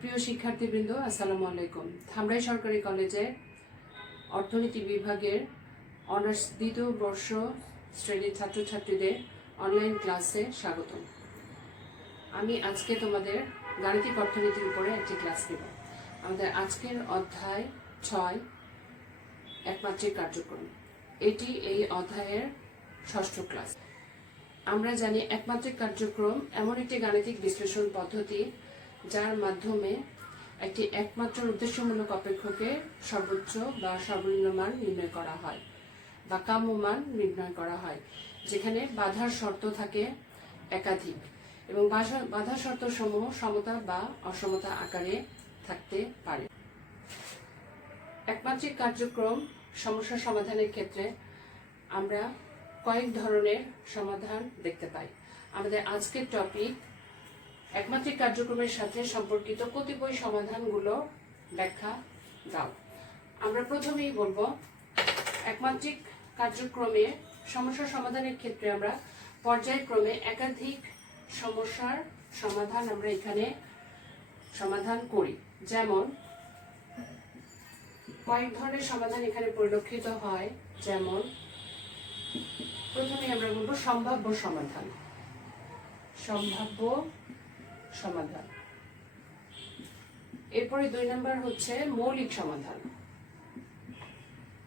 প্রিয় শিক্ষার্থীবৃন্দ, আসসালামু আলাইকুম। ধামরাই সরকারি কলেজের অর্থনীতি বিভাগের অনার্স দ্বিতীয় বর্ষ শ্রেণীর ছাত্রছাত্রীদের অনলাইন ক্লাসে স্বাগতম। আমি আজকে তোমাদের গাণিতিক অর্থনীতির উপরে একটি ক্লাস নেব। আমাদের আজকের অধ্যায় 6 একমাত্রিক কার্যক্রম। এটি এই অধ্যায়ের ষষ্ঠ ক্লাস। আমরা জানি একমাত্রিক কার্যক্রম এমন একটি গাণিতিক বিশ্লেষণ পদ্ধতি যার মাধ্যমে একটি একমাত্র উদ্দেশ্যমূলক অপেক্ষকের সর্বোচ্চ বা সর্বনিম্ন মান নির্ণয় করা হয় বা কাম্য মান নির্ণয় করা হয়, যেখানে বাধার শর্ত থাকে একাধিক এবং বাধার শর্ত সমূহ সমতা বা অসমতা আকারে থাকতে পারে। একমাত্রিক কার্যক্রম সমস্যা সমাধানের ক্ষেত্রে আমরা কয়েক ধরনের সমাধান দেখতে পাই। আমাদের আজকের টপিক একমাত্রিক কার্যক্রমের সাথে সম্পর্কিত কতিপয় সমাধানগুলো ব্যাখ্যা দাও। আমরা প্রথমেই বলবো একমাত্রিক কার্যক্রমে সমস্যা সমাধানের ক্ষেত্রে আমরা পর্যায়ক্রমে একাধিক সমস্যার সমাধান আমরা এখানে সমাধান করি। যেমন কয়েক ধরনের সমাধান এখানে পরিলক্ষিত হয়। যেমন প্রথমে আমরা বলবো সম্ভাব্য সমাধান। সম্ভাব্য সমাধান। এরপরে 2 নম্বর হচ্ছে মৌলিক সমাধান।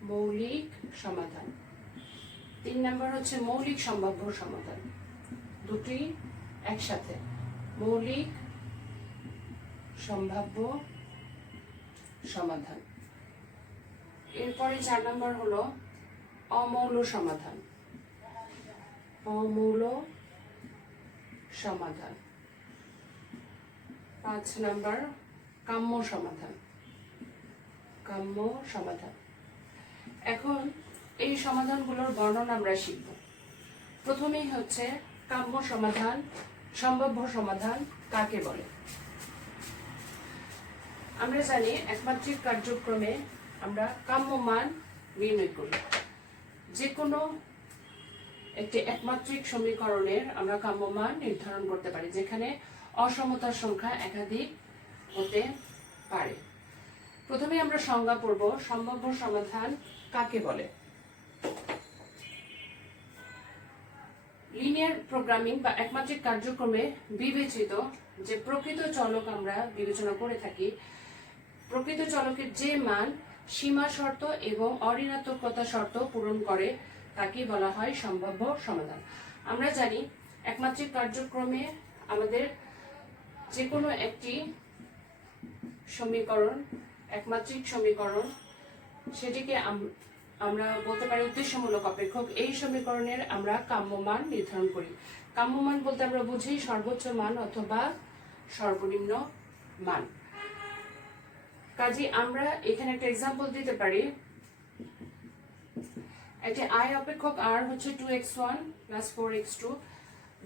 মৌলিক সমাধান। 3 নম্বর হচ্ছে মৌলিক সম্ভাব্য সমাধান। দুটি একসাথে, মৌলিক সম্ভাব্য সমাধান। এরপরে 4 নম্বর হলো অমৌল সমাধান। অমৌল সমাধান। 5 নম্বর কাম্য সমাধান। কাম্য সমাধান। এখন এই সমাধানগুলোর বর্ণনা আমরা শিখব। প্রথমেই হচ্ছে কাম্য সমাধান। সম্ভাব্য সমাধান কাকে বলে? আমরা জানি একমাত্রিক কার্যক্রমে আমরা কাম্য মান নির্ণয় করি। যে কোনো একটি একমাত্রিক সমীকরণের আমরা কাম্য মান নির্ধারণ করতে পারি, যেখানে অসমতার সংখ্যা একাধিক হতে পারে। প্রথমে আমরা সংজ্ঞা পড়ব। সম্ভাব্য সমাধান কাকে বলে? লিনিয়ার প্রোগ্রামিং বা একমাত্রিক কার্যক্রমে বিবেচিত যে প্রকৃত চলক আমরা বিবেচনা করে থাকি, প্রকৃত চলকের যে মান সীমা শর্ত এবং অঋণাত্মকতা শর্ত পূরণ করে তাকে বলা হয় সম্ভাব্য সমাধান। আমরা জানি একমাত্রিক কার্যক্রমে আমাদের যে কোনো একটি সমীকরণ, একমাত্রিক সমীকরণ, সেটিকে আমরা বলতে পারি উদ্দেশ্যমূলক অপেক্ষক। এই সমীকরণের আমরা কাম্য মান নির্ধারণ করি। কাম্য মান বলতে আমরা বুঝি সর্বোচ্চ মান অথবা সর্বনিম্ন মান। কাজে আমরা এখানে একটা এক্সাম্পল দিতে পারি। একটি আয় অপেক্ষক আর হচ্ছে 2x1 + 4x2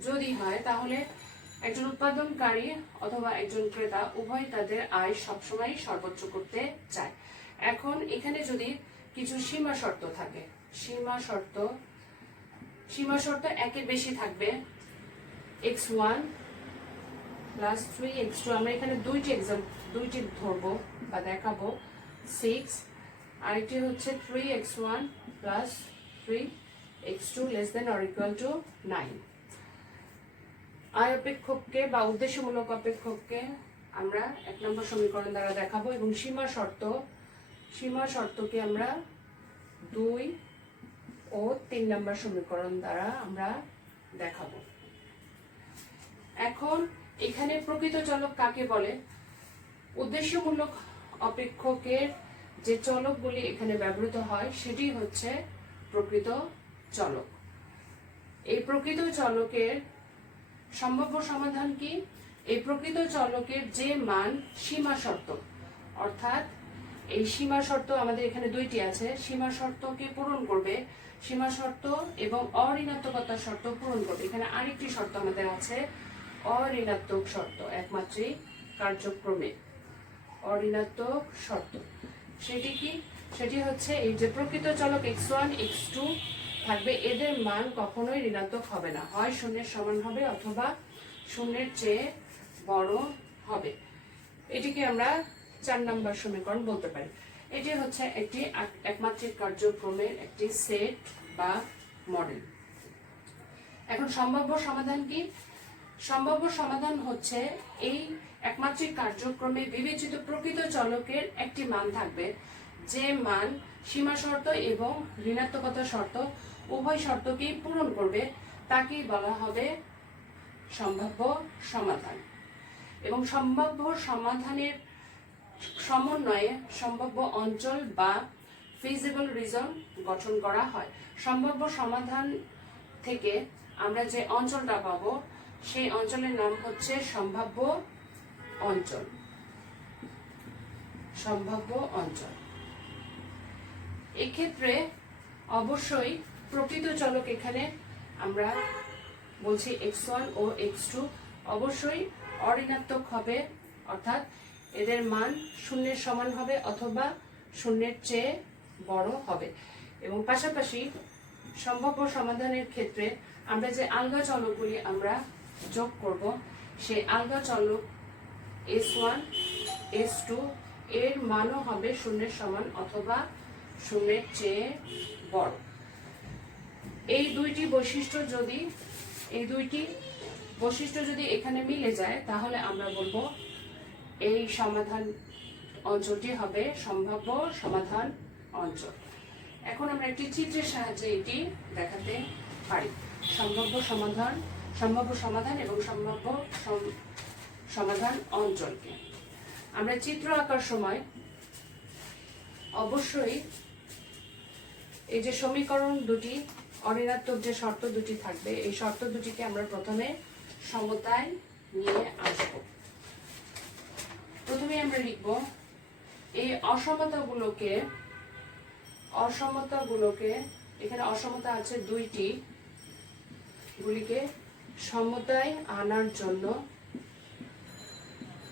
যদি হয়, তাহলে একজন উৎপাদনকারী অথবা একজন ক্রেতা উভয় তাদের আয় সবসময় সর্বোচ্চ করতে চায়। এখন এখানে যদি কিছু সীমা শর্ত থাকে, সীমা শর্ত একের বেশি থাকবে, x1 + 3x2, আমরা এখানে দুইটি ধরবো বা দেখাবো, 6, আরেকটি হচ্ছে 3x1 + 3x2 ≤ 9। আয় অপেক্ষককে বা উদ্দেশ্যমূলক অপেক্ষককে আমরা 1 নম্বর সমীকরণ দ্বারা দেখাবো এবং সীমা শর্তকে আমরা 2 ও 3 নম্বর সমীকরণ দ্বারা আমরা দেখাবো। এখন এখানে প্রকৃত চলক কাকে বলে? উদ্দেশ্যমূলক অপেক্ষকের যে চলকগুলি এখানে ব্যবহৃত হয় সেটি হচ্ছে প্রকৃত চলক। এই প্রকৃত চলকের সম্ভাব্য সমাধান কি? এই প্রকৃত চলকের যে মান সীমা শর্ত, অর্থাৎ এই সীমা শর্ত আমাদের এখানে দুইটি আছে, সীমা শর্তকে পূরণ করবে, সীমা শর্ত এবং অঋণাত্মকতার শর্ত পূরণ করবে। এখানে আরেকটি শর্ত আমাদের আছে, অঋণাত্মক শর্ত। একমাত্রিক কার্যক্রমে অঋণাত্মক শর্ত, সেটি কি? সেটি হচ্ছে এই যে প্রকৃত চলক x1 x2 থাকবে, এদের মান কখনোই ঋণাত্মক হবে না, হয় শূন্যের সমান হবে অথবা শূন্যের চেয়ে বড় হবে। এটিকে আমরা 4 নম্বর সমীকরণ বলতে পারি। এটি হচ্ছে একটি একমাত্রিক কার্যক্রমের একটি সেট বা মডেল। এখন সম্ভাব্য সমাধান কি? সম্ভাব্য সমাধান হচ্ছে এই একমাত্রিক কার্যক্রমে বিবেচিত প্রকৃত চলকের একটি মান থাকবে, যে মান সীমা শর্ত এবং ঋণাত্মকতা শর্ত উভয় শর্তকেই পূরণ করবে, তাকেই বলা হবে সম্ভাব্য সমাধান। এবং সম্ভাব্য সমাধানের সমন্বয়ে সম্ভাব্য অঞ্চল বা ফিজিবল রিজন গঠন করা হয়। সম্ভাব্য সমাধান থেকে আমরা যে অঞ্চলটা পাবো সেই অঞ্চলের নাম হচ্ছে সম্ভাব্য অঞ্চল। সম্ভাব্য অঞ্চল এক্ষেত্রে অবশ্যই প্রকৃত চলক, এখানে আমরা বলছি x1 ও x2 অবশ্যই অঋণাত্মক হবে, অর্থাৎ এদের মান শূন্যের সমান হবে অথবা শূন্যের চেয়ে বড় হবে। এবং পাশাপাশি সম্ভাব্য সমাধানের ক্ষেত্রে আমরা যে আলগা চলকগুলি আমরা যোগ করব, সেই আলগা চলক s1 s2 এর মানও হবে শূন্যের সমান অথবা শূন্যের চেয়ে বড়। এই দুইটি বৈশিষ্ট্য যদি এখানে মিলে যায়, তাহলে আমরা বলবো এই সমাধান অঞ্চলটি হবে সম্ভাব্য সমাধান অঞ্চল। এখন আমরা একটি চিত্রের সাহায্যে এটি দেখাতে পারি। সম্ভাব্য সমাধান এবং সম্ভাব্য সমাধান অঞ্চলকে আমরা চিত্র আঁকার সময় অবশ্যই এই যে সমীকরণ দুটি, অঋণাত্মক যে শর্ত দুটি থাকবে, এই শর্ত দুটিকে আমরা প্রথমে সমতায় নিয়ে আসব। প্রথমে আমরা লিখব এই অসমতাগুলোকে, এখানে অসমতা আছে দুইটি, গুলিকে সমতায় আনার জন্য,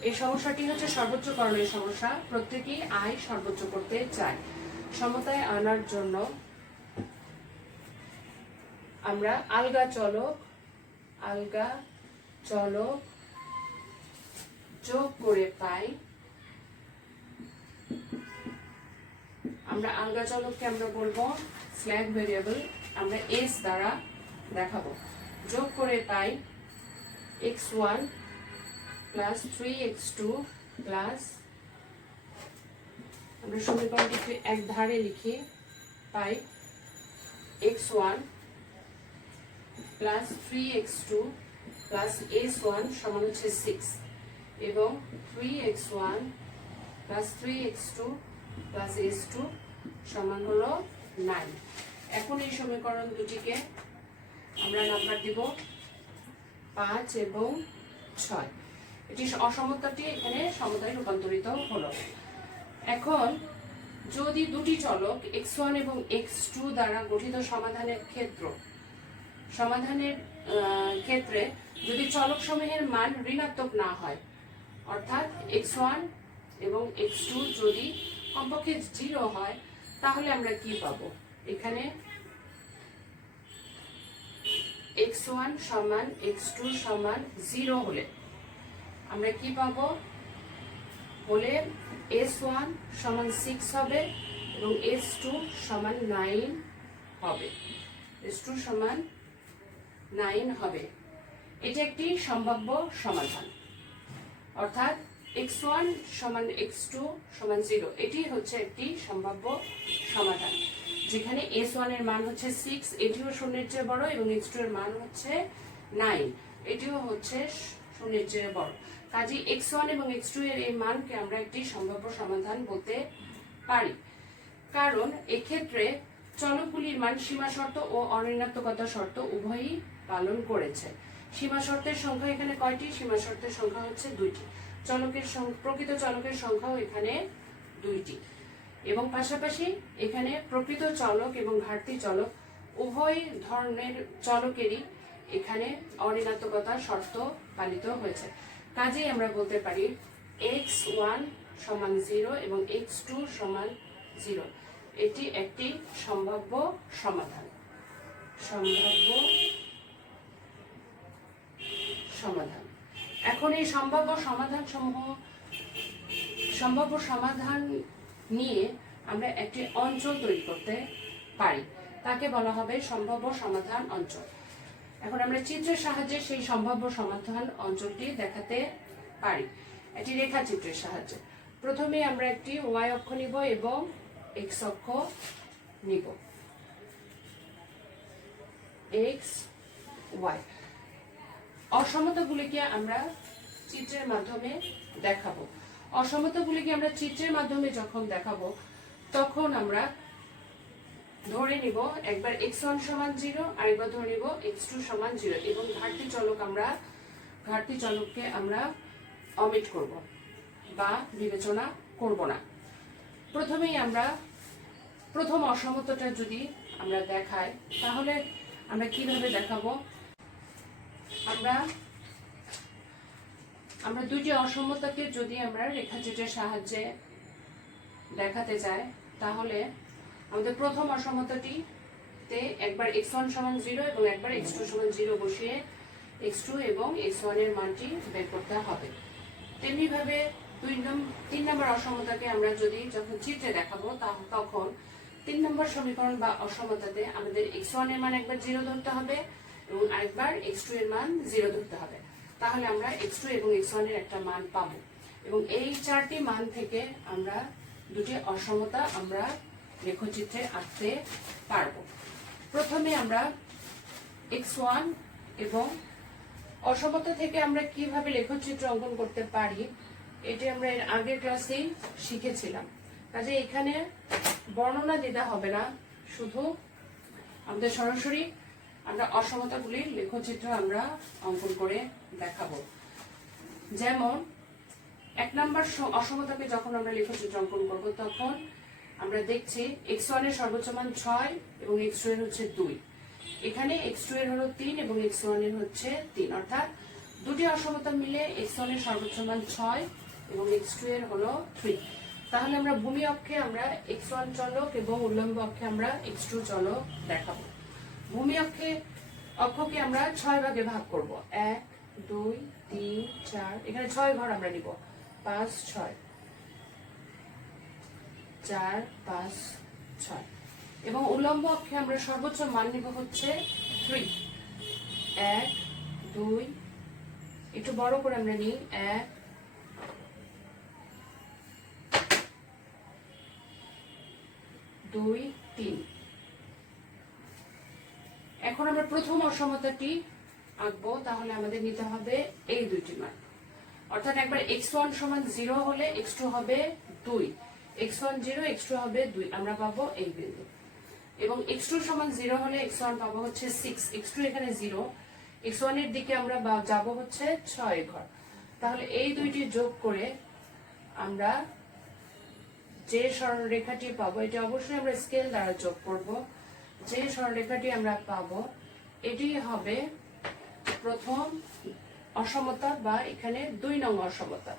এই সমস্যাটি হচ্ছে সর্বোচ্চকরণের সমস্যা, প্রত্যেকেই আয় সর্বোচ্চ করতে চায়। সমতায় আনার জন্য আমরা আলগা চলক যোগ করে পাই। আমরা আলগা চলককে আমরা বলবো স্ল্যাগ ভেরিয়েবল, আমরা s দ্বারা দেখাবো। যোগ করে পাই x1 প্লাস 3x2 প্লাস, আমরা সমীকরণটি এক ধারে লিখি, পাই x1 plus 3x2 plus s1 সমান হচ্ছে 6 এবং 3x1 plus 3x2 plus s2 সমান হলো 9। এখন এই সমীকরণ দুটিকে আমরা নাম্বার দিব 5 এবং 6। এটি অসমতাটি এখানে সমতায় রূপান্তরিত হলো। এখন যদি দুটি চলক x1 এবং x2 দ্বারা গঠিত সমাধানের ক্ষেত্রে যদি চলক সমূহের মান ঋণাত্মক না হয়, অর্থাৎ x1 এবং x2 যদি কমপক্ষে 0 হয়, তাহলে আমরা কি পাবো? এখানে x1 সমান x2 সমান 0 হলে আমরা কি পাবো? হলে s1 সমান 6 হবে এবং s2 সমান 9 হবে। s2 সমান 9 হবে। এটি একটি সম্ভাব্য সমাধান, অর্থাৎ x1 সমান x2 সমান 0, এটি হচ্ছে একটি সম্ভাব্য সমাধান, যেখানে s1 এর মান হচ্ছে 6, এটিও শূন্যের চেয়ে বড়, এবং x2 এর মান হচ্ছে 9, এটিও হচ্ছে শূন্যের চেয়ে বড়। কাজে x1 এবং x2 এর এই মানকে আমরা একটি সম্ভাব্য সমাধান বলতে পারি, কারণ এক্ষেত্রে চলকগুলির মান সীমা শর্ত ও অঋণাত্মকতা শর্ত উভয়ই পালন করেছে। সীমা শর্তের সংখ্যা এখানে কয়টি? সীমা শর্তের সংখ্যা হচ্ছে 2টি। প্রকৃত চলকের সংখ্যাও এখানে 2টি, এবং পাশাপাশি এখানে প্রকৃত চলক এবং ঘাটতি চলক উভয় ধরনের চলকেরই এখানে অঋণাত্মকতা শর্ত পালিত হয়েছে। কাজেই আমরা বলতে পারি x1 সমান 0 এবং x2 সমান 0, এটি একটি সম্ভাব্য সমাধান। এখন এই সম্ভাব্য সমাধান সমূহ সম্ভাব্য সমাধান নিয়ে আমরা একটি অঞ্চল তৈরি করতে পারি, তাকে বলা হবে সম্ভাব্য সমাধান অঞ্চল। এখন আমরা চিত্রের সাহায্যে সেই সম্ভাব্য সমাধান অঞ্চলটি দেখাতে পারি একটি রেখাচিত্রের সাহায্যে। প্রথমে আমরা একটি ওয়াই অক্ষ নিব এবং এক্স অক্ষ নিব, এক্স ওয়াই। অসমতাগুলিকে আমরা চিত্রের মাধ্যমে দেখাবো। অসমতাগুলিকে আমরা চিত্রের মাধ্যমে যখন দেখাবো তখন আমরা ধরে নিব একবার x1 সমান 0, আরেকবার ধরে নিব x2 সমান 0 এবং ঘাটতি চলককে আমরা অমিট করব বা বিবেচনা করব না। প্রথমেই আমরা প্রথম অসমতাটা যদি আমরা দেখাই তাহলে আমরা কিভাবে দেখাবো? আমরা দুটি অসমতাকে যদি আমরা রেখাচিত্রের সাহায্যে দেখাতে চাই তাহলে আমাদের প্রথম অসমতাটিতে একবার x1 সমান 0 এবং একবার x2 সমান 0 বসিয়ে x2 এবং x1 এর মানটি বের করতে হবে। তেমনি ভাবে 3 নম্বর অসমতাকে আমরা যদি যখন চিত্রে দেখাবো তখন 3 নম্বর সমীকরণ বা অসমতাতে আমাদের x1 এর মান একবার 0 ধরতে হবে এবং আরেকবার x2 এর মান 0 ধরতে হবে। তাহলে আমরা x2 এবং x1 এর একটা মান পাবো এবং এই চারটি মান থেকে আমরা দুটি অসমতা আমরা রেখাচিত্রে আঁকতে পারবো। প্রথমে আমরা x1 এবং অসমতা থেকে আমরা কিভাবে লেখচিত্র অঙ্কন করতে পারি এটি আমরা এর আগের ক্লাসেই শিখেছিলাম। কাজে এখানে বর্ণনা দিতে হবে না, শুধু আমাদের সরাসরি আমরা অসমতাগুলির লেখচিত্র আমরা অঙ্কন করে দেখাবো। যেমন 1 নম্বর অসমতাকে যখন আমরা লেখচিত্র অঙ্কন করব তখন আমরা দেখছি x1 এর সর্বোচ্চ মান 6 এবং x2 এর হচ্ছে 2। এখানে x2 এর হলো 3 এবং x1 এর হচ্ছে 3, অর্থাৎ দুটি অসমতা মিলে x1 এর সর্বোচ্চ মান 6 এবং x2 এর হলো 3। তাহলে আমরা ভূমি অক্ষে আমরা x1 চলক এবং উল্লম্ব অক্ষে আমরা x2 চলক দেখাবো। ভূমি অক্ষকে আমরা 6 ভাগে ভাগ করব, 1 2 3 4, এখানে 6 ঘর আমরা নিব, 5 6 4 5 6 এবং উল্লম্ব অক্ষে আমরা সর্বোচ্চ মান নিব হচ্ছে 3, 1 2, একটু বড় করে আমরা নিই, 1 2 3। এখন আমরা প্রথম অসমতাটি আঁকবো, তাহলে আমাদের নিতে হবে এই দুইটি মান, অর্থাৎ একবার x1 সমান 0 হলে x2 হবে 2, x1 0 x2 হবে 2, আমরা পাবো এই বিন্দু। এবং x2 সমান 0 হলে x1 পাবো হচ্ছে 6, x2 এখানে 0, x1 এর দিকে আমরা যাব হচ্ছে 6 ঘর। তাহলে এই দুইটি যোগ করে আমরা যে সরলরেখাটি পাবো, এটি অবশ্যই আমরা স্কেল দ্বারা যোগ করব, যে সরলরেখাটি আমরা পাবো এটি হবে প্রথম অসমতা বা এখানে 2 নং অসমতা,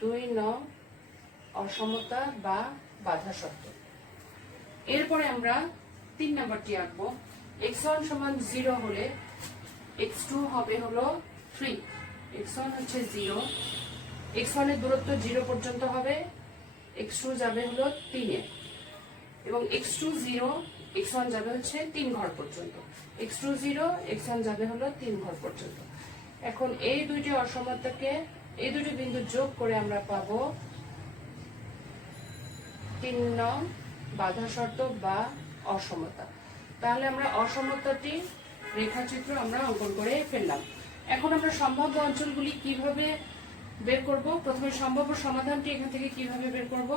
2 নং অসমতা বা বাধা শর্ত। এরপরে আমরা 3 নম্বরটি আঁকবো। x1 সমান 0 হলে x2 হবে হলো 3, x1 হচ্ছে 0, x1 এর দূরত্ব 0 পর্যন্ত হবে, x2 যাবে হলো 3 এ এবং x2 0 x1 যাবে হচ্ছে 3 ঘর পর্যন্ত, x2 0 x1 যাবে হলো 3 ঘর পর্যন্ত। এখন এই দুইটি অসমতাকে, এই দুটি বিন্দু যোগ করে আমরা পাবো 3 নং বাধা শর্ত বা অসমতা। তাহলে আমরা অসমতাটি রেখাচিত্র আমরা অঙ্কন করে ফেললাম। এখন আমরা সম্ভাব্য অঞ্চলগুলি কিভাবে বের করব? প্রথমে সম্ভাব্য সমাধানটি এখান থেকে কিভাবে বের করব?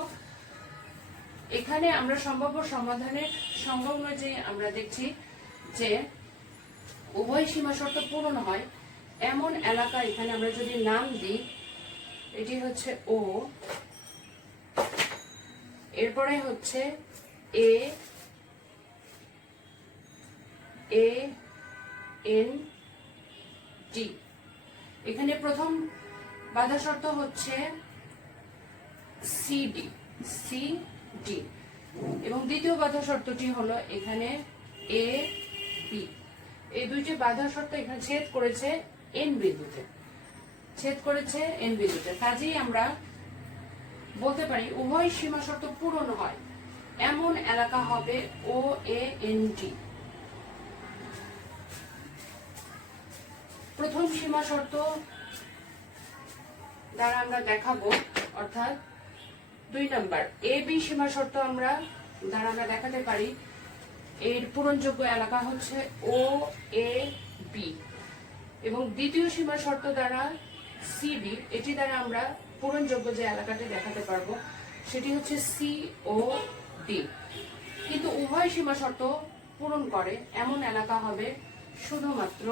এখানে আমরা সম্ভাব্য সমাধানের সম্ভব নয় যে আমরা দেখছি যে উভয় সীমা শর্ত পূরণ হয় এমন এলাকা এখানে আমরা যদি নাম দিই, এটি হচ্ছে ও, এরপরে হচ্ছে এ এন ডি। এখানে প্রথম বাধা শর্ত হচ্ছে সিডি এবং দ্বিতীয় বাধা শর্তটি হলো এখানে এ বি। এই দুইটি বাধা শর্ত এখানে ছেদ করেছে এন বিন্দুতে, কাজেই আমরা বলতে পারি উভয় সীমা শর্ত পূরণ হয় এমন এলাকা হবে OAND। প্রথম সীমা শর্ত দ্বারা আমরা দেখাবো, অর্থাৎ 2 নাম্বার AB সীমা শর্ত দ্বারা আমরা দেখাতে পারি এর পূরণযোগ্য এলাকা হচ্ছে OAB, এবং দ্বিতীয় সীমা শর্ত দ্বারা CB, এটি দ্বারা আমরা পূরণযোগ্য যে এলাকাটি দেখাতে পারবো সেটি হচ্ছে COD। কিন্তু উভয় সীমা শর্ত পূরণ করে এমন এলাকা হবে শুধুমাত্র,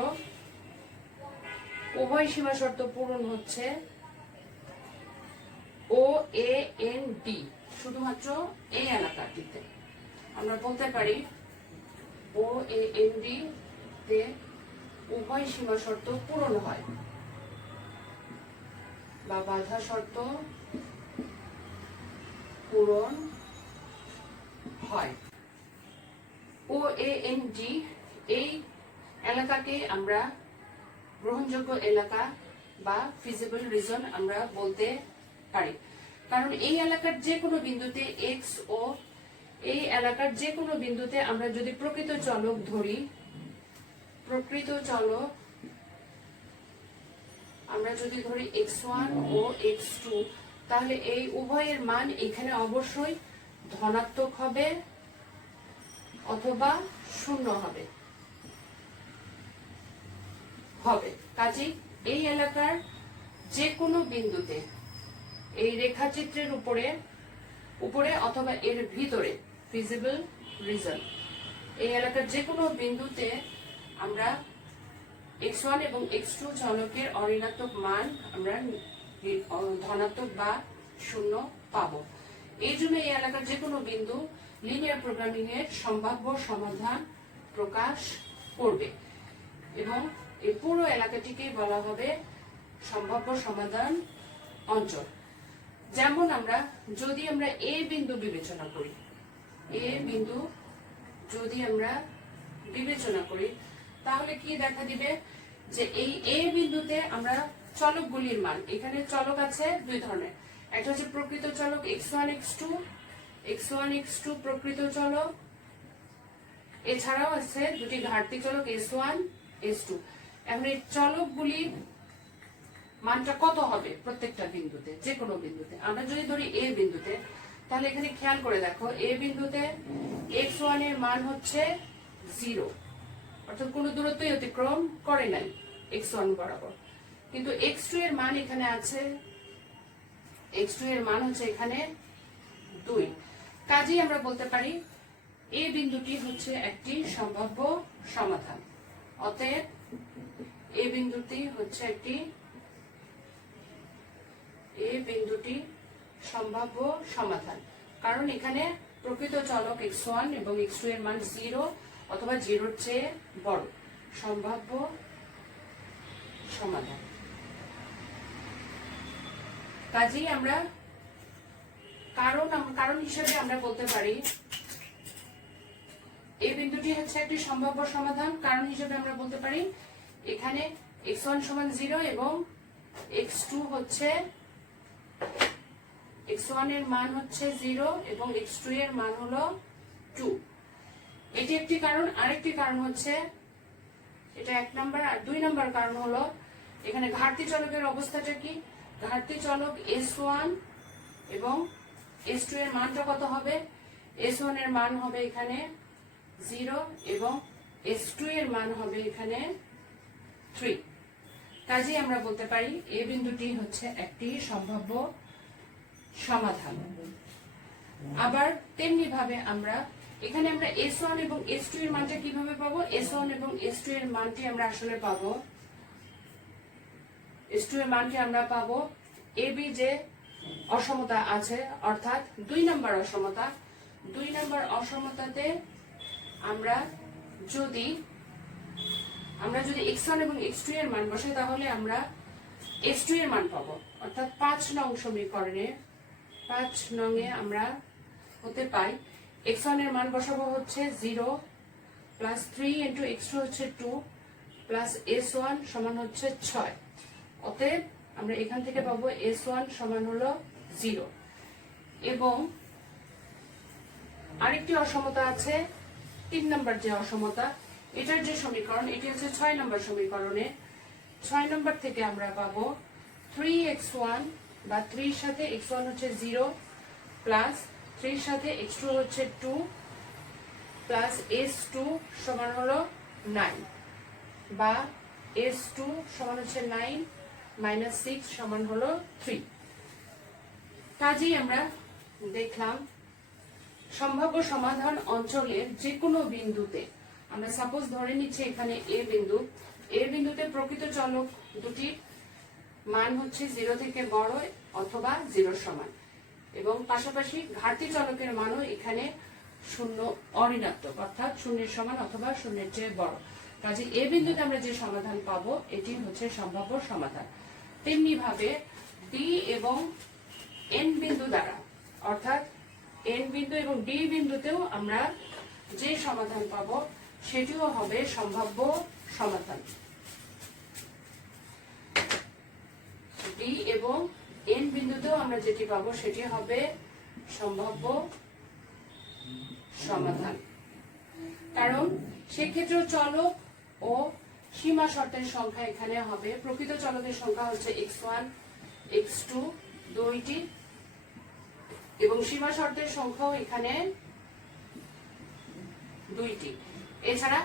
উভয় সীমা শর্ত পূরণ হচ্ছে OAND, শুধুমাত্র এই এলাকাটিতে। আমরা বলতে পারি OAND তে উভয় সীমা শর্ত পূরণ হয় বা বাধা শর্ত পূরণ হয়। OAND এই এলাকাকে আমরা গ্রহণযোগ্য এলাকা বা ফিজিবল রিজন আমরা বলতে পারি, কারণ এই এলাকার যে কোনো বিন্দুতে x ও এই এলাকার যে কোনো বিন্দুতে আমরা যদি প্রকৃত চলক ধরি, প্রকৃত চলক আমরা যদি ধরি x1 ও x2, তাহলে এই উভয়ের মান এখানে অবশ্যই ধনাত্মক হবে অথবা শূন্য হবে। কাজেই এই এলাকার যে কোনো বিন্দুতে এই রেখাচিত্রের উপরে অথবা এর ভিতরে ফিজিবল রিজন, এই এলাকার যে কোনো বিন্দুতে আমরা x1 এবং x2 চলকের অঋণাত্মক মান আমরা ধনাত্মক বা শূন্য পাবো। এই জন্য এই এলাকার যে কোনো বিন্দু লিনিয়ার প্রোগ্রামিং এর সম্ভাব্য সমাধান প্রকাশ করবে, এবং এই পুরো এলাকাটিকে বলা হবে সম্ভাব্য সমাধান অঞ্চল। যেমন যদি আমরা এ বিন্দু বিবেচনা করি, এ বিন্দু যদি আমরা বিবেচনা করি, তাহলে কি দেখা দিবে যে এই এ বিন্দুতে আমরা চলকগুলির মান, এখানে চলক আছে দুই ধরনের, একটা হচ্ছে প্রকৃত চলক x1 x2 প্রকৃত চলক, এছাড়াও আছে দুটি ঘাটতি চলক s1 s2। এখন এই চলকগুলির মানটা কত হবে প্রত্যেকটা বিন্দুতে, যে কোনো বিন্দুতে। আমরা যদি ধরি এ বিন্দুতে, তাহলে এখানে খেয়াল করে দেখো, এ বিন্দুতে x1 এর মান হচ্ছে 0, অর্থাৎ কোনো দূরত্বই অতিক্রম করে নাই x1 বরাবর। কিন্তু x2 এর মান এখানে আছে, x2 এর মান হচ্ছে এখানে 2। কাজেই আমরা বলতে পারি এই বিন্দুটি হচ্ছে একটি সম্ভাব্য সমাধান। অতএব এই বিন্দুটি হচ্ছে এই বিন্দুটি সম্ভাব্য সমাধান, কারণ এখানে প্রকৃত চলক x1 এবং x2 এর মান 0 অথবা 0 এর চেয়ে বড়, সম্ভাব্য সমাধান। কাজেই আমরা কারণ হিসেবে আমরা বলতে পারি এই বিন্দুটি হচ্ছে একটি সম্ভাব্য সমাধান। কারণ হিসেবে আমরা বলতে পারি এখানে x1 সমান 0 এবং x2 হচ্ছে, x1 এর মান হচ্ছে 0 এবং x2 এর মান হলো 2। এটি একটি কারণ। আরেকটি কারণ হচ্ছে, এটা 1 নাম্বার। আর 2 নাম্বার কারণ হলো এখানে ঘাটতি চলকের অবস্থাটা কি, ঘাটতি চলক s1 এবং s2 এর মানটা কত হবে, s1 এর মান হবে এখানে 0 এবং s2 এর মান হবে এখানে 3। কাজেই আমরা বলতে পারি এই বিন্দুটি হচ্ছে একটি সম্ভাব্য সমাধান। আবার তেমনি ভাবে আমরা এখানে s1 এবং s2 এর মানটা কিভাবে পাবো, s1 এবং s2 এর মানটি আমরা আসলে পাবো, s2 এর মানটি আমরা পাবো ab যে অসমতা আছে, অর্থাৎ 2 নাম্বার অসমতা। 2 নাম্বার অসমতাতে আমরা যদি x1 এবং x2 এর মান বসাই, তাহলে আমরা s2 এর মান পাবো। অর্থাৎ 5 নং সমীকরণে 5 নং এ আমরা হতে পাই x1 এর মান বসাবো হচ্ছে 0 প্লাস 3 ইন্টু x2 হচ্ছে 2 প্লাস s1 সমান হচ্ছে 6। অতএব আমরা এখান থেকে পাবো s1 সমান হলো 0। এবং আরেকটি অসমতা আছে 3 নম্বর যে অসমতা, এটার যে সমীকরণ এটি হচ্ছে 6 নম্বর সমীকরণে 6 নম্বর থেকে আমরা পাবো 3x1 বা 3 এর সাথে x1 হচ্ছে 0 প্লাস 3 এর সাথে x2 হচ্ছে 2 প্লাস s2 সমান হলো 9 বা s2 সমান হচ্ছে 9 মাইনাস 6 সমান হলো 3। কাজেই আমরা দেখলাম সম্ভাব্য সমাধান অঞ্চলের যে কোনো বিন্দুতে, আমরা সাপোজ ধরে নিচ্ছি এখানে এ বিন্দুতে প্রকৃত চলক দুটির মান হচ্ছে 0 থেকে বড় অথবা 0 সমান, এবং পাশাপাশি ঘাটতি চলকের মানও এখানে শূন্য অঋণাত্মক, অর্থাৎ শূন্যের সমান অথবা শূন্যের চেয়ে বড়। কাজে এ বিন্দুতে আমরা যে সমাধান পাবো এটি হচ্ছে সম্ভাব্য সমাধান। তেমনি ভাবে ডি এবং এন বিন্দু দ্বারা, অর্থাৎ এন বিন্দু এবং ডি বিন্দুতেও আমরা যে সমাধান পাবো সেটিও হবে সম্ভাব্য সমাধান। ডি এবং এন বিন্দুতেও আমরা যেটি পাবো সেটি হবে সম্ভাব্য সমাধান, কারণ সেক্ষেত্রে চলক ও সীমা শর্তের সংখ্যা এখানে হবে, প্রকৃত চলকের সংখ্যা হচ্ছে x1 x2 দুইটি, এবং সীমা শর্তের সংখ্যাও এখানে দুইটি। এছাড়া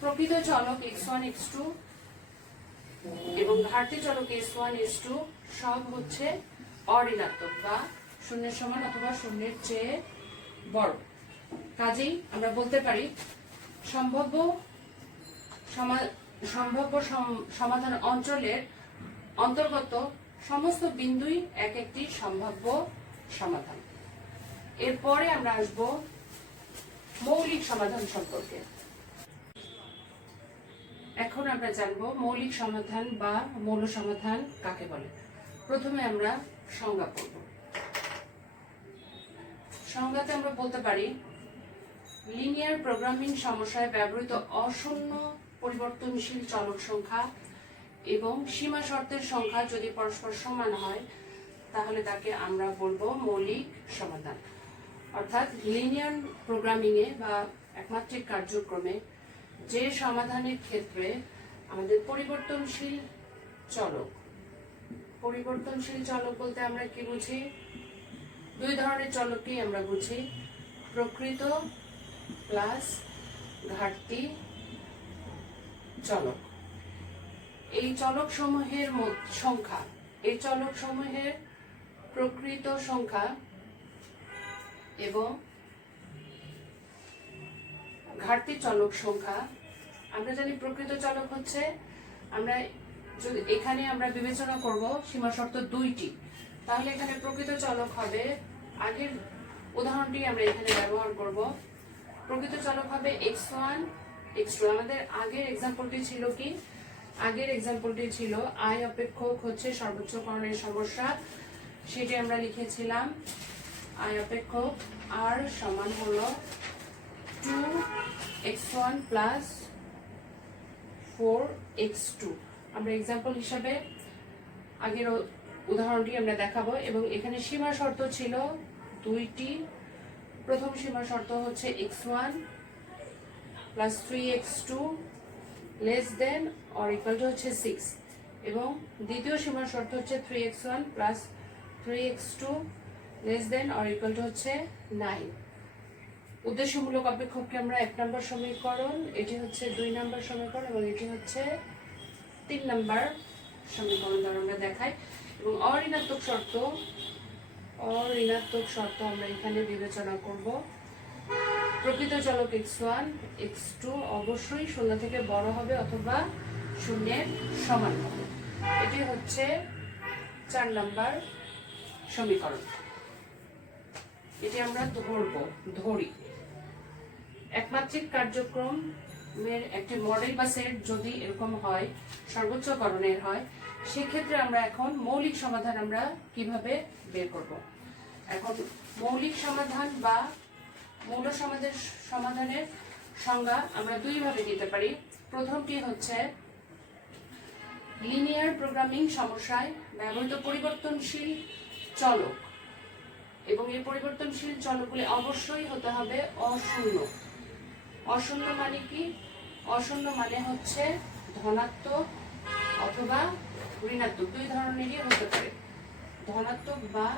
প্রকৃত চলক x1 x2 এবং ঘাটতি চলক s1 s2 সব হচ্ছে অঋণাত্মক বা শূন্যের সমান অথবা শূন্যের চেয়ে বড়। কাজেই আমরা বলতে পারি সম্ভাব্য সমাধান অঞ্চলের অন্তর্গত সমস্ত বিন্দুই এক একটি সম্ভাব্য সমাধান। এরপরে আমরা আসব মৌলিক সমাধান সম্পর্কে। এখন আমরা জানব মৌলিক সমাধান বা মৌল সমাধান কাকে বলে। প্রথমে আমরা সংজ্ঞা পড়ব। সংজ্ঞাতে আমরা বলতে পারি লিনিয়ার প্রোগ্রামিং সমস্যায় ব্যবহৃত অশূন্য পরিবর্তনশীল চলক সংখ্যা এবং সীমা শর্তের সংখ্যা যদি পরস্পর সমান হয় তাহলে তাকে আমরা বলবো মৌলিক সমাধান। অর্থাৎ লিনিয়ার প্রোগ্রামিং এ বা একমাত্রিক কার্যক্রমে যে সমাধানের ক্ষেত্রে আমাদের পরিবর্তনশীল চলক বলতে আমরা কি বুঝি? দুই ধরনের চলককেই আমরা বুঝি, প্রকৃত প্লাস ঘাটতি চলক। এই চলক সমূহের সংখ্যা, এই চলক সমূহের প্রকৃত সংখ্যা এবং ঘাটতি চলক সংখ্যা। আমরা জানি প্রকৃত চলক হচ্ছে, আমরা যদি এখানে আমরা বিবেচনা করব সীমা শর্ত দুইটি, তাহলে এখানে প্রকৃত চলক হবে, আগের উদাহরণটি আমরা এখানে ব্যবহার করব, প্রকৃত চলক হবে x1 x2। আমাদের আগের এক্সাম্পলটি ছিল কি? আগের এক্সাম্পলটি ছিল আই অপেক্ষক হচ্ছে সর্বোচ্চকরণের সমস্যা, সেটি আমরা লিখেছিলাম আই অপেক্ষক আর সমান হলো 2x1 প্লাস 4x2। আমরা এক্সাম্পল হিসাবে আগের উদাহরণটি আমরা দেখাবো, এবং এখানে সীমা শর্ত ছিল দুইটি। প্রথম সীমা শর্ত হচ্ছে x1 plus 3x2 less than or equal to হচ্ছে 6, এবং দ্বিতীয় সীমা শর্ত হচ্ছে 3x1 plus 3x2 less than or equal to হচ্ছে 9। উদ্দেশ্যমূলক অপেক্ষককে আমরা 1 নম্বর সমীকরণ, এটি হচ্ছে 2 নম্বর সমীকরণ এবং এটি হচ্ছে 3 নম্বর সমীকরণ দ্বারা আমরা দেখাই। এবং অঋণাত্মক শর্ত আমরা এখানে বিবেচনা করব। প্রকৃত চলক x1 x2 অবশ্যই 0 থেকে বড় হবে অথবা শূন্যের সমান হবে। এটি হচ্ছে 4 নম্বর সমীকরণ। এটি আমরা ধরি। একমাত্রিক কার্যক্রমের একটি মডেল বা সেট যদি এরকম হয়, সর্বোচ্চকরণের হয়, সেক্ষেত্রে আমরা এখন মৌলিক সমাধান আমরা কিভাবে বের করব। এখন মৌলিক সমাধান বা মৌল সমাধানের সংজ্ঞা আমরা দুই ভাবে দিতে পারি। প্রথমটি হচ্ছে লিনিয়ার প্রোগ্রামিং সমস্যায় ব্যবহৃত পরিবর্তনশীল চলক এবং এই পরিবর্তনশীল চলকগুলি অবশ্যই হতে হবে অশূন্য। অশূন্য মানে কি? অশূন্য মানে হচ্ছে ধনাত্মক অথবা ঋণাত্মক, দুই ধরনেরই হতে পারে, ধনাত্মক বা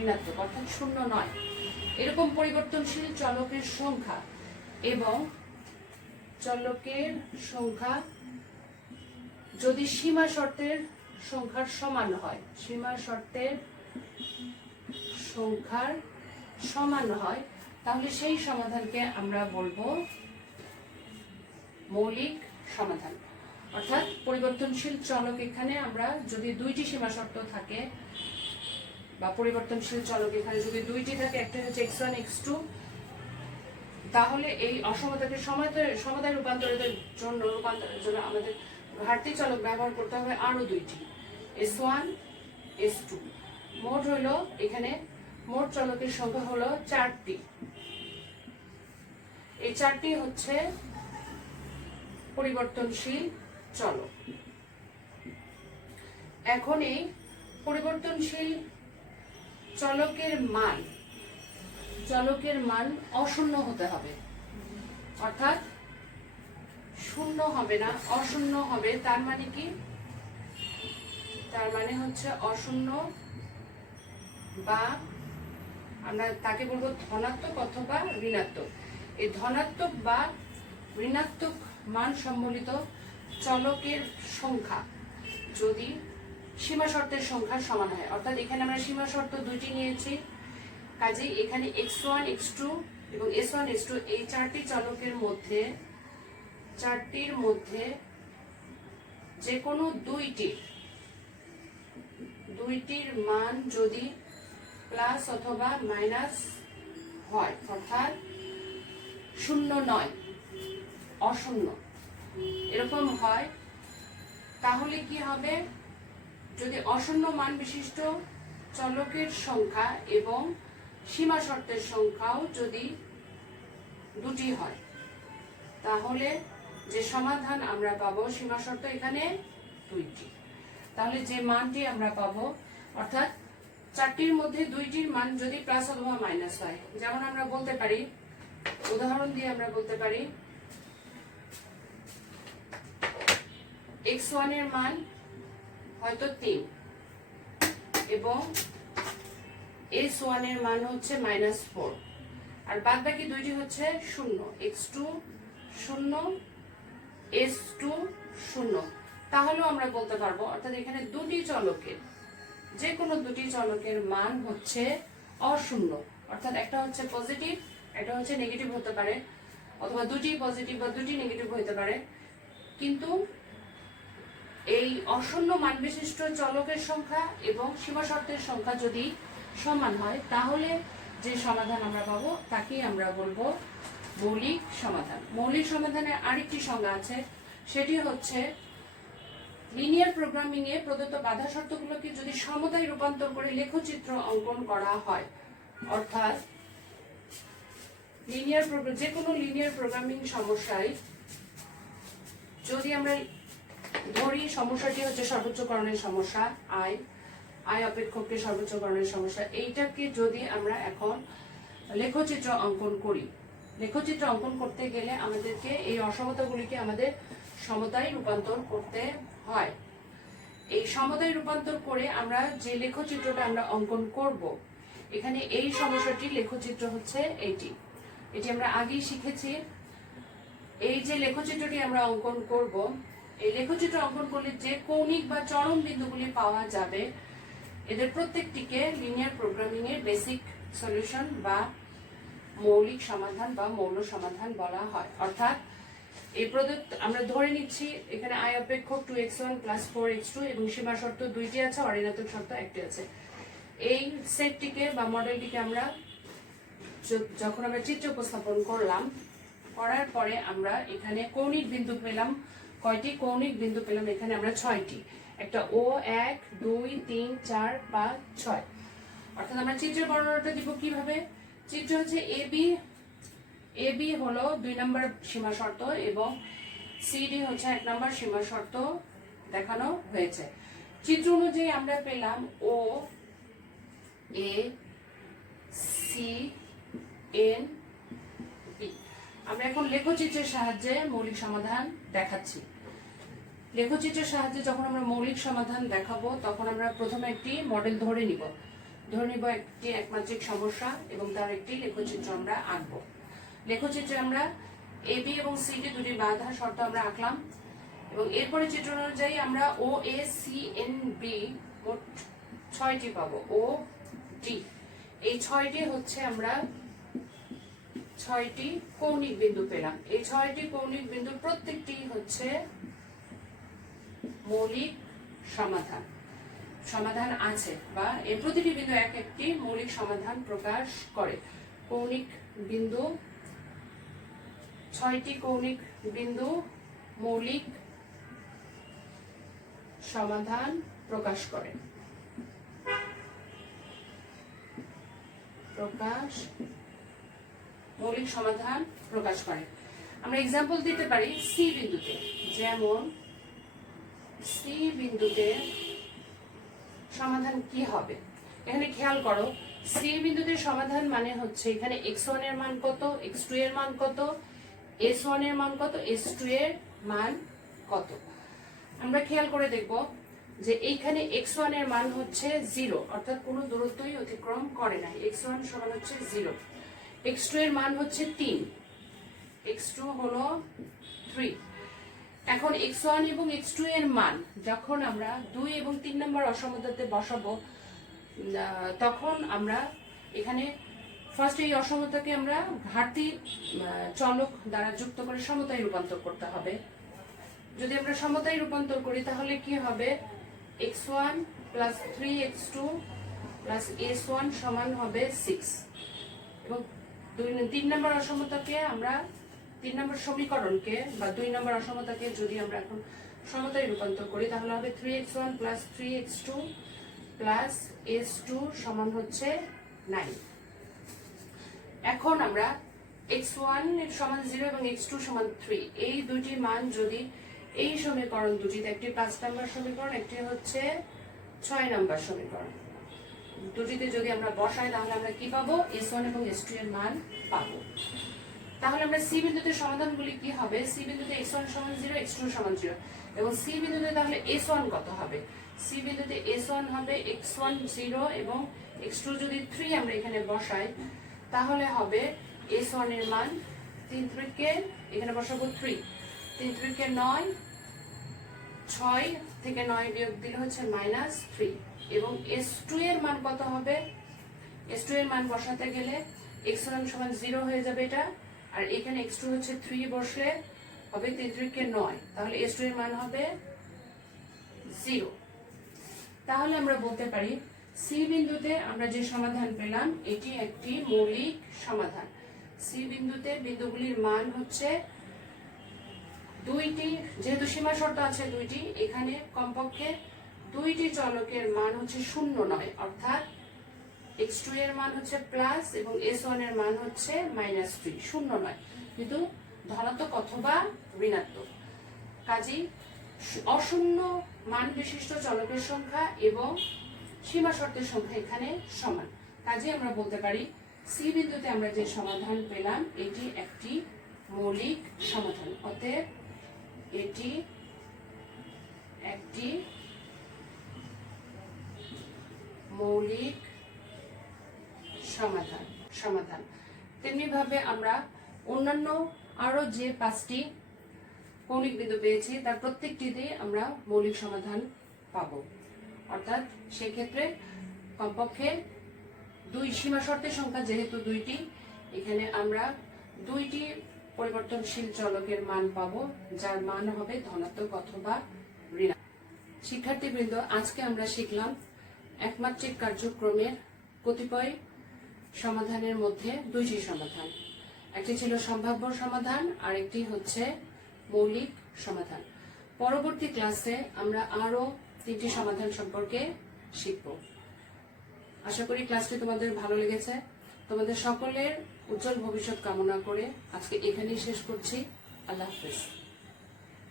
ঋণাত্মক, অর্থাৎ শূন্য নয়। এরকম পরিবর্তনশীল চলকের সংখ্যা এবং চলকের সংখ্যা যদি সীমা শর্তের সংখ্যার সমান হয়, সীমা শর্তের সংখ্যার সমান হয়, তাহলে সেই সমাধানকে আমরা বলবো মৌলিক সমাধান। অর্থাৎ পরিবর্তনশীল চলক এখানে আমরা যদি দুইটি সীমা শর্ত থাকে বা পরিবর্তনশীল চলক এখানে যদি দুইটি থাকে, একটা হচ্ছে x1 x2, তাহলে এই অসমতাকে সমতায় রূপান্তরের জন্য আমাদের ঘাটতি চলক ব্যবহার করতে হবে আরো দুইটি, s1 s2। মোট হলো এখানে মোট চলকের সংখ্যা হলো 4টি। এই 4টি হচ্ছে পরিবর্তনশীল চলক। এখন এই পরিবর্তনশীল চলকের মান অশূন্য হতে হবে, অর্থাৎ শূন্য হবে না, অশূন্য হবে। তার মানে কি? তার মানে হচ্ছে অশূন্য, বা আমরা তাকে বলবো ধনাত্মক অথবা ঋণাত্মক। এই ধনাত্মক বা ঋণাত্মক মান সম্বলিত চলকের সংখ্যা যদি সীমা শর্তের সংখ্যার সমান হয়, অর্থাৎ এখানে আমরা সীমা শর্ত দুইটি নিয়েছি, কাজেই এখানে x1 x2 এবং s1 s2 এই 4টি চলকের চারটির মধ্যে যে কোনো দুইটির মান যদি প্লাস অথবা মাইনাস হয়, অর্থাৎ শূন্য নয়, অশূন্য এরকম হয়, তাহলে কি হবে? যদি অশূন্য মান বিশিষ্ট চলকের সংখ্যা এবং সীমা শর্তের সংখ্যাও যদি দুটি হয়, তাহলে যে সমাধান আমরা পাবো, সীমা শর্ত এখানে দুইটি, তাহলে যে মানটি আমরা পাবো, অর্থাৎ 4টির মধ্যে 2টির মান যদি প্লাস অথবা মাইনাস হয়, যেমন আমরা বলতে পারি, উদাহরণ দিয়ে আমরা বলতে পারি x1 এর মান হয়তো 3 এবং s1 এর মান হচ্ছে -4, আর বাদ বাকি দুইটি হচ্ছে 0, x2 0 s2 0, তাহলেও আমরা বলতে পারবো, অর্থাৎ এখানে যে কোনো দুটি চলকের মান হচ্ছে অশূন্য, অর্থাৎ একটা হচ্ছে পজিটিভ, একটা হচ্ছে নেগেটিভ হতে পারে, অথবা দুটি পজিটিভ বা দুটি নেগেটিভ হতে পারে। কিন্তু এই অশূন্য মান বিশিষ্ট চলকের সংখ্যা এবং সীমা শর্তের সংখ্যা যদি সমান হয়, তাহলে যে সমাধান আমরা পাবো তাকেই আমরা বলবো মৌলিক সমাধান। মৌলিক সমাধানের আরেকটি সংজ্ঞা আছে, সেটি হচ্ছে লিনিয়ার প্রোগ্রামিং এ প্রদত্ত বাধা শর্তগুলোকে যদি সমতায় রূপান্তর করে লেখচিত্র অঙ্কন করা হয়, অর্থাৎ যে কোনো লিনিয়ার প্রোগ্রামিং সমস্যায় যদি আমরা ধরি সমস্যাটি হচ্ছে সর্বোচ্চকরণের সমস্যা, আই অপেক্ষককে সর্বোচ্চকরণের সমস্যা, এইটাকে যদি আমরা এখন লেখচিত্র অঙ্কন করি, লেখচিত্র অঙ্কন করতে গেলে আমাদেরকে এই অসমতাগুলিকে আমাদের সমতায় রূপান্তর করতে হয়। এই সমতায় রূপান্তর করে আমরা যে লেখচিত্রটা আমরা অঙ্কন করব, এখানে এই সমস্যাটির লেখচিত্র হচ্ছে এটি আমরা আগেই শিখেছি। এই যে লেখচিত্রটি আমরা অঙ্কন করব, এই লেখচিত্র অঙ্কন করলে যে কৌণিক বা চরম বিন্দুগুলি পাওয়া যাবে, এদের প্রত্যেকটিকে লিনিয়ার প্রোগ্রামিং এর বেসিক সলিউশন বা মৌলিক সমাধান বা মৌল সমাধান বলা হয়। অর্থাৎ এই প্রদত্ত আমরা ধরে নিচ্ছি এখানে আই অপেক্ষক 2x1 + 4x2 এবং সীমা শর্ত দুইটি আছে, অঋণাত্মক শর্ত একটি আছে। এই সেটটিকে বা মডেলটিকে আমরা যখন আমরা চিত্র উপস্থাপন করার পরে আমরা এখানে কৌণিক বিন্দু পেলাম। কয়টি কৌণিক বিন্দু পেলাম? এখানে আমরা 6টি, একটা ও 1 2 3 4 5 6। অর্থাৎ আমরা চিত্রের বর্ণনাটা দিব কিভাবে? চিত্র হচ্ছে এবি হলো 2 নম্বর সীমা শর্ত এবং সিডি হচ্ছে 1 নম্বর সীমা শর্ত দেখানো হয়েছে। চিত্র অনুযায়ী আমরা পেলাম ও এ সি এন বি। আমরা এখন লেখচিত্রের সাহায্যে মৌলিক সমাধান দেখাচ্ছি। লেখচিত্রের সাহায্যে যখন আমরা মৌলিক সমাধান দেখাবো তখন আমরা প্রথমে একটি মডেল ধরে নিব একটি একমাত্রিক সমস্যা এবং তার একটি লেখচিত্র আমরা আঁকবো। লেখচিত্রে আমরা এ বি এবং সি ডি দুটি বাধা শর্ত আমরা আঁকলাম এবং এরপরে চিত্র অনুযায়ী আমরা ও এ সি এন বি মোট 6টি পাবো। ও ডি এই 6টি হচ্ছে আমরা 6টি কৌণিক বিন্দু পেলাম। এই 6টি কৌণিক বিন্দুর প্রত্যেকটি হচ্ছে মৌলিক সমাধান আছে বা এর প্রতিটি বিন্দু এক একটি মৌলিক সমাধান প্রকাশ করে। কৌণিক বিন্দু 6টি কৌণিক বিন্দু মৌলিক সমাধান প্রকাশ করে। মৌলিক সমাধান প্রকাশ করে। আমরা এক্সাম্পল দিতে পারি সি বিন্দুতে, যেমন সি বিন্দুতে সমাধান কি হবে। এখানে খেয়াল করো, সি বিন্দুতে সমাধান মানে হচ্ছে এখানে x1 এর মান কত, x2 এর মান কত, s1 এর মান কত, s2 এর মান কত। আমরা খেয়াল করে দেখব যে এইখানে x1 এর মান হচ্ছে 0, অর্থাৎ কোনো দূরত্বই অতিক্রম করে না। x1 সমান হচ্ছে 0। x2 এর মান হচ্ছে 3, x2 হলো 3। এখন x1 এবং x2 এর মান যখন আমরা 2 এবং 3 নম্বর অসমতাতে বসাবো তখন আমরা এখানে ফার্স্ট এই অসমতাকে আমরা ঘাটতি চলক দ্বারা যুক্ত করে সমতায় রূপান্তর করতে হবে। যদি আমরা সমতায় রূপান্তর করি তাহলে কি হবে, x1 plus 3x2 plus s1 সমান হবে 6 এবং 3 নম্বর অসমতাকে আমরা 3 নম্বর সমীকরণকে বা 2 নম্বর অসমতাকে যদি আমরা এখন সমতায় রূপান্তর করি তাহলে হবে 3x1 plus 3x2 plus s2 সমান হচ্ছে 9। এখন আমরা x1 এর সমান 0 এবং x2 সমান 3 এই দুটি মান যদি এই সমীকরণ দুটিতে, একটি 5 নম্বর সমীকরণ, একটি হচ্ছে 6 নম্বর সমীকরণ, দুটিতে যদি আমরা বসাই তাহলে আমরা কি পাবো, s1 এবং s2 এর মান পাবো। তাহলে আমরা সি বিন্দুতে সমাধানগুলি কি হবে, সি বিন্দুতে x1 সমান 0, x2 সমান 0 এবং সি বিন্দুতে তাহলে s1 কত হবে, সি বিন্দুতে s1 হবে x1 0 এবং x2 যদি 3 আমরা এখানে বসাই তাহলে হবে s1 এর মান 3 3 এখানে বসাবো 3, 3 3 9, 6 থেকে 9 বিয়োগ দিলে হচ্ছে -3 এবং s2 এর মান কত হবে, s2 এর মান বসাতে গেলে x1 সমান 0 হয়ে যাবে এটা, আর এখানে x2 হচ্ছে 3 বসলে হবে 3 3 9, তাহলে s2 এর মান হবে 0। তাহলে আমরা বলতে পারি সি বিন্দুতে আমরা যে সমাধান পেলাম এটি একটি মৌলিক সমাধান। সি বিন্দুতে বিন্দুগুলির মান হচ্ছে দুইটি, যেহেতু সীমা শর্ত আছে দুইটি, এখানে কমপক্ষে দুইটি চলকের মান হচ্ছে 0 নয়, অর্থাৎ x2 এর মান হচ্ছে প্লাস এবং s1 এর মান হচ্ছে -3, 0 নয় কিন্তু ধনাত্মক অথবা ঋণাত্মক। কাজেই অশূন্য মান বিশিষ্ট চলকের সংখ্যা এবং সীমা শর্তের সংখ্যা এখানে সমান। কাজেই আমরা বলতে পারি সি বিন্দুতে আমরা যে সমাধান পেলাম এটি একটি মৌলিক সমাধান। অতএব এটি একটি মৌলিক সমাধান। তেমনি ভাবে আমরা অন্যান্য আরো যে 5টি কৌণিক বিন্দু পেয়েছি তার প্রত্যেকটিতে আমরা মৌলিক সমাধান পাবো। অর্থাৎ সেক্ষেত্রে কমপক্ষে দুই সীমা শর্তের সংখ্যা যেহেতু দুইটি, এখানে আমরা দুইটি পরিবর্তনশীল চলকের মান পাবো যার মান হবে ধনাত্মক অথবা ঋণাত্মক। শিক্ষার্থীবৃন্দ, আজকে আমরা শিখলাম একমাত্রিক কার্যক্রমের কতিপয় সমাধানের মধ্যে দুইটি সমাধান, একটি ছিল সম্ভাব্য সমাধান আর একটি হচ্ছে মৌলিক সমাধান। পরবর্তী ক্লাসে আমরা আরো 3টি সমাধান সম্পর্কে শিখব। আশা করি ক্লাসটি তোমাদের ভালো লেগেছে। তোমাদের সকলের উজ্জ্বল ভবিষ্যৎ কামনা করে আজকে এখানেই শেষ করছি। আল্লাহ হাফেজ।